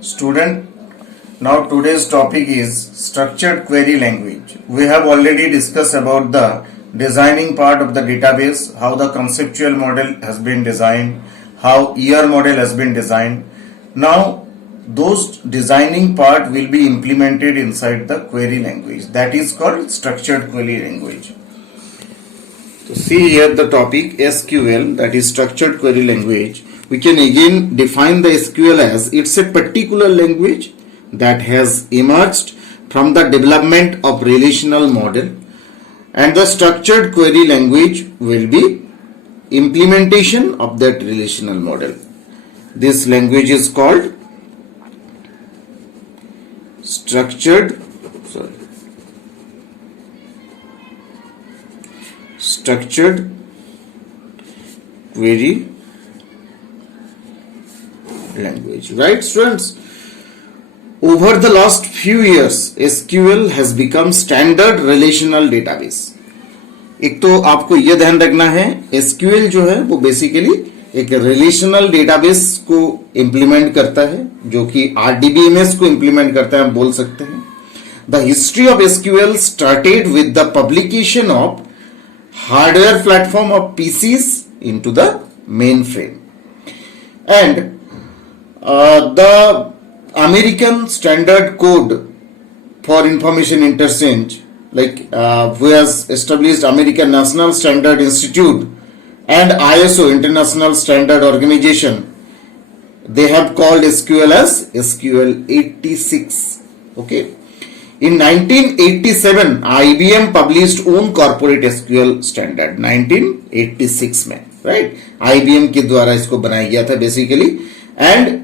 Student, now today's topic is structured query language. We have already discussed about the designing part of the database, how the conceptual model has been designed, how ER model has been designed. Now those designing part will be implemented inside the query language, that is called structured query language. So see here the topic SQL, that is structured query language. We can again define the SQL as it's a particular language that has emerged from the development of relational model, and the structured query language will be implementation of that relational model. This language is called structured query language. Right, students? Over the last few years, SQL has become standard relational database. एक तो आपको यह ध्यान रखना है, SQL जो है वो बेसिकली एक रिलेशनल डेटाबेस को इंप्लीमेंट करता है, जो कि RDBMS को इंप्लीमेंट करता है, हम बोल सकते हैं. The history of SQL started with the publication of hardware platform of PCs into the mainframe, and the American Standard Code for Information Interchange, who has established American National Standard Institute and ISO International Standard Organization, they have called SQL as SQL 86. Okay. In 1987, IBM published own corporate SQL standard 1986 में, right? IBM के द्वारा इसको बनाया गया था basically, and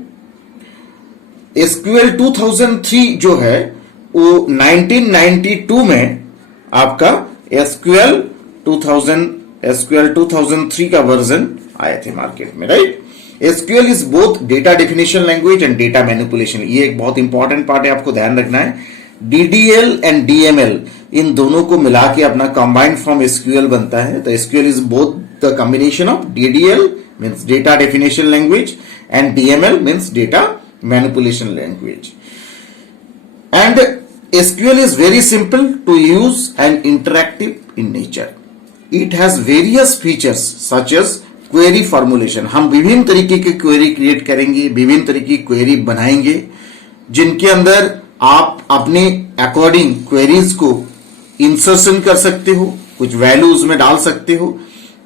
SQL 2003 जो है वो 1992 में आपका SQL 2003 का वर्जन आए थे मार्केट में, right? SQL is both data definition language and data manipulation. ये एक बहुत इंपॉर्टेंट पार्ट है, आपको ध्यान रखना है. DDL एंड DML इन दोनों को मिला के अपना कंबाइंड फॉर्म SQL बनता है. तो SQL is both the combination of DDL means data definition language and DML means data manipulation language. And SQL is very simple to use and interactive in nature. It has various features such as query formulation. हम विभिन्न तरीके के query create करेंगे, विभिन्न तरीके की क्वेरी बनाएंगे, जिनके अंदर आप अपने अकॉर्डिंग क्वेरीज को इंसर्शन कर सकते हो, कुछ वैल्यूज में डाल सकते हो,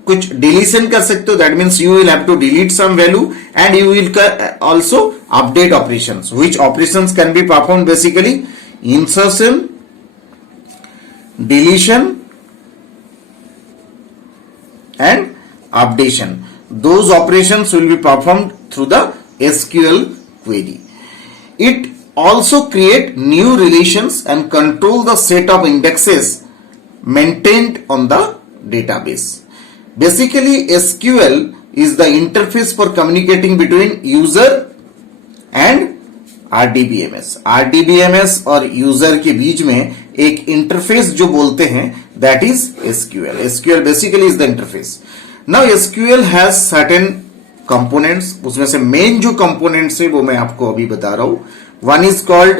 कुछ डिलीशन कर सकते हो. That means you will have to delete some value and you will also update operations. Which operations can be perform basically? Insertion, deletion and updation. Those operations will be performed through the SQL query. It also create new relations and control the set of indexes maintained on the database. Basically, SQL is the interface for communicating between user and RDBMS. RDBMS और यूजर के बीच में एक इंटरफेस जो बोलते हैं, that is SQL. SQL basically is the interface. Now SQL has certain components. उसमें से मेन जो components है वो मैं आपको अभी बता रहा हूं. One is called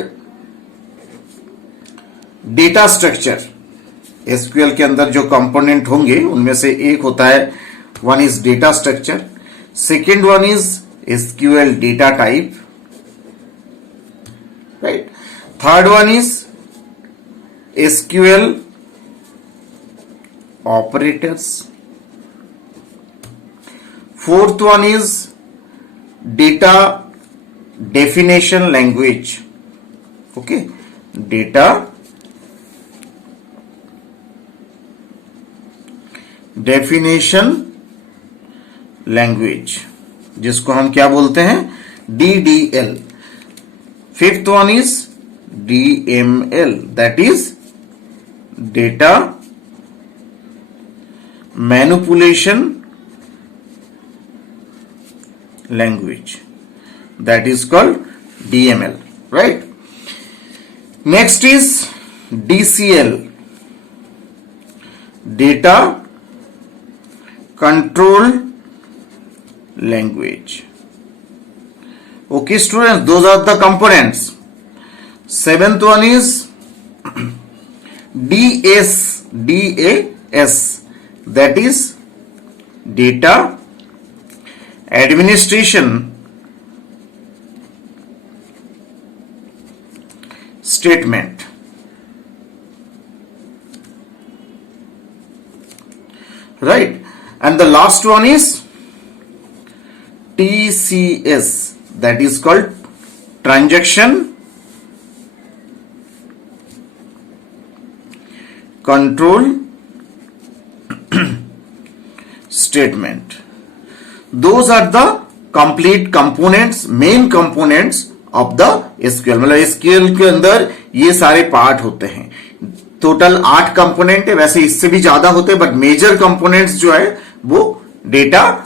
data structure. SQL के अंदर जो कंपोनेंट होंगे उनमें से एक होता है, one is data structure, second one is SQL data type, right. Third one is SQL operators, fourth one is data definition language. Okay, data definition language, जिसको हम क्या बोलते हैं? DDL. Fifth one is DML, that is data manipulation language, that is called DML, right. Next is DCL, data control language. Okay, students, those are the components. Seventh one is DAS, that is data administration statement. Right? And the last one is TCS, that is called transaction control statement. Those are the complete components, main components of the SQL. मतलब SQL के अंदर ये सारे पार्ट होते हैं. टोटल 8 कंपोनेंट है, वैसे इससे भी ज्यादा होते हैं, बट मेजर कंपोनेंट्स जो है वो data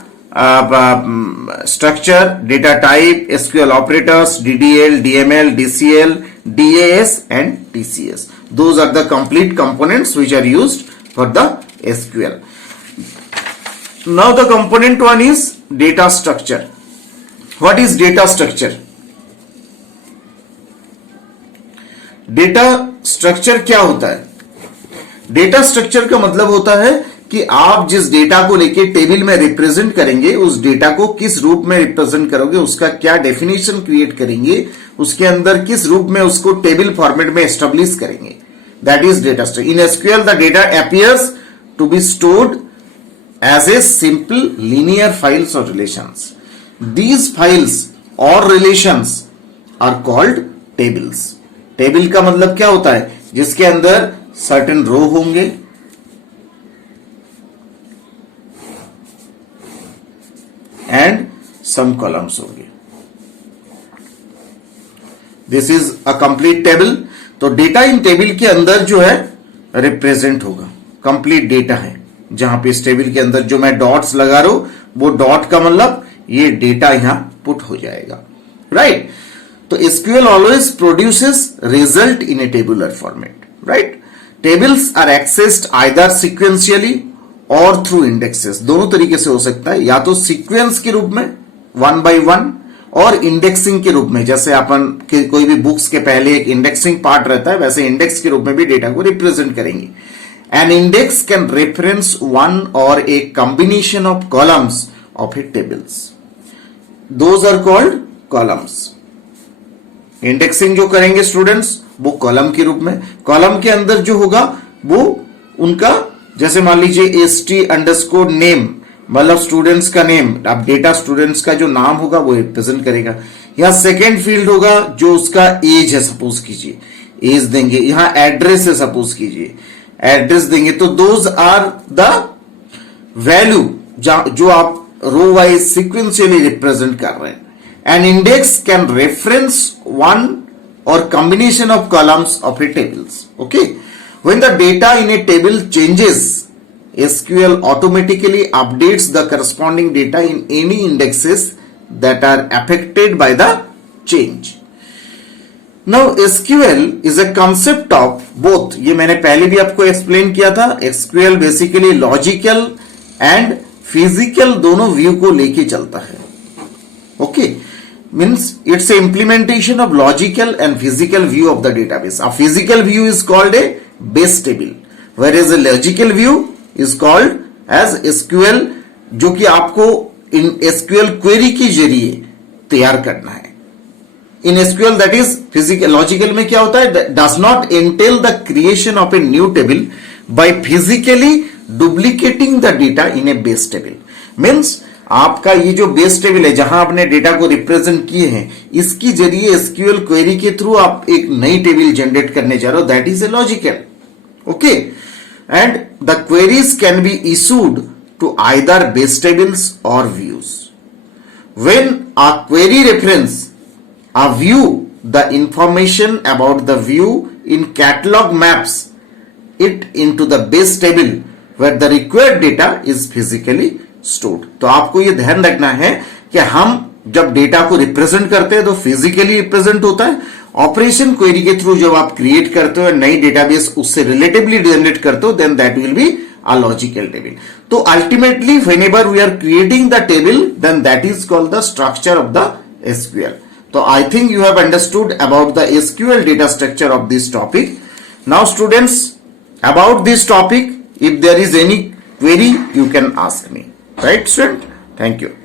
structure, data type, SQL operators, DDL, DML, DCL, DAS and TCS. Those are the complete components which are used for the SQL. Now the component one is data structure. What is data structure? Data structure क्या होता है? Data structure का मतलब होता है कि आप जिस डेटा को लेके टेबल में रिप्रेजेंट करेंगे, उस डेटा को किस रूप में रिप्रेजेंट करोगे, उसका क्या डेफिनेशन क्रिएट करेंगे, उसके अंदर किस रूप में उसको टेबल फॉर्मेट में एस्टेब्लिश करेंगे. That is data structure. In SQL the data appears to be stored as a simple linear files और रिलेशंस. दीज फाइल्स और relations are called tables. Table का मतलब क्या होता है? जिसके अंदर सर्टेन रो होंगे एंड सम कॉलम्स होंगे. This is a complete table. तो डेटा इन टेबल के अंदर जो है रिप्रेजेंट होगा. कंप्लीट डेटा है जहां पे इस टेबल के अंदर जो मैं डॉट्स लगा रहा हूं, वो डॉट का मतलब ये डेटा यहां पुट हो जाएगा. राइट? तो SQL always produces result in a tabular format, right? Tables are accessed either sequentially or through indexes. दोनों तरीके से हो सकता है, या तो सीक्वेंस के रूप में 1 by 1 और इंडेक्सिंग के रूप में. जैसे अपन कोई भी बुक्स के पहले एक इंडेक्सिंग पार्ट रहता है, वैसे इंडेक्स के रूप में भी डेटा को रिप्रेजेंट करेंगे. An index can reference one or a combination of columns of a tables. Those are called columns. Indexing जो करेंगे स्टूडेंट्स, वो कॉलम के रूप में. कॉलम के अंदर जो होगा वो उनका, जैसे मान लीजिए ST_name, मतलब स्टूडेंट्स का नेम. अब डेटा स्टूडेंट्स का जो नाम होगा वो रिप्रेजेंट करेगा. यहां सेकेंड फील्ड होगा जो उसका एज है, सपोज कीजिए एज देंगे. यहां एड्रेस है, सपोज कीजिए एड्रेस देंगे. तो दोज आर द वैल्यू जो आप रो वाइज सिक्वेंशियली रिप्रेजेंट कर रहे हैं. An index can reference one or combination of columns of a tables. Okay. When the data in a table changes, SQL automatically updates the corresponding data in any indexes that are affected by the change. Now SQL is a concept of both. ये मैंने पहले भी आपको एक्सप्लेन किया था. SQL basically logical and physical दोनों व्यू को लेके चलता है. Okay. Means it's a implementation of logical and physical view of the database. A physical view is called a base table, whereas a logical view is called as SQL, जो कि आपको इन SQL query के जरिए तैयार करना है. In SQL that is physical, logical में क्या होता है? Does not entail the creation of a new table by physically duplicating the data in a base table. Means आपका ये जो बेस टेबल है जहां आपने डेटा को रिप्रेजेंट किए हैं, इसकी जरिए एसक्यूएल क्वेरी के थ्रू आप एक नई टेबल जनरेट करने जा रहे हो. That is a logical. Okay. And the queries can be issued to either base tables or views. When a query reference a view the information about the view in catalog maps it into the base table where the required data is physically stored. तो आपको ये ध्यान रखना है कि हम जब डेटा को रिप्रेजेंट करते हैं तो फिजिकली रिप्रेजेंट होता है. ऑपरेशन क्वेरी के थ्रू जब आप क्रिएट करते हो नई डेटाबेस उससे रिलेटिवली जनरेट करते हो, then that will be a logical table. तो ultimately whenever we are creating the table, then that is called the structure of the SQL. So I think you have understood about the SQL data structure of this topic. Now students, about this topic, if there is any query, you can ask me. Right, student? Thank you.